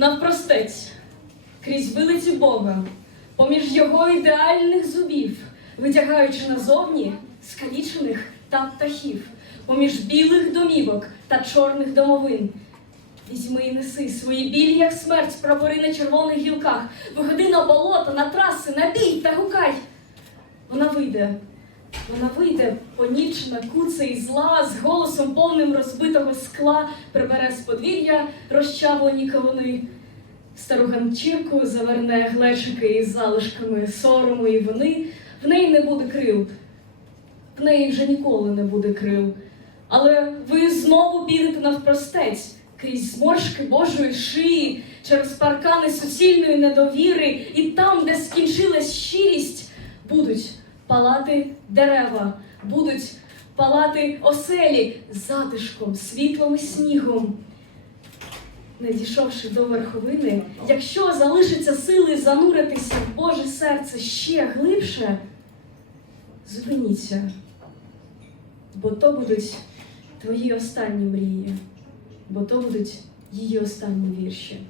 навпростець, крізь вилиці Бога, поміж його ідеальних зубів, витягаючи назовні скалічених та птахів, поміж білих домівок та чорних домовин. Візьми і неси свої білі, як смерть, прапори на червоних гілках, виходи на болото, на траси, на бій та гукай. Вона вийде, вона вийде, понічена, куце і зла, з голосом повним розбитого скла, прибере з подвір'я розчавлені кавуни. Стару ганчірку заверне глечики із залишками сорому і вини. В неї не буде крил, в неї вже ніколи не буде крил. Але ви знову підете навпростець крізь зморшки Божої шиї, через паркани суцільної недовіри, і там, де будуть палати дерева, будуть палати оселі затишком, світлом і снігом. Не дійшовши до верховини, якщо залишиться сили зануритися в Боже серце ще глибше, зупиніться, бо то будуть твої останні мрії, бо то будуть її останні вірші.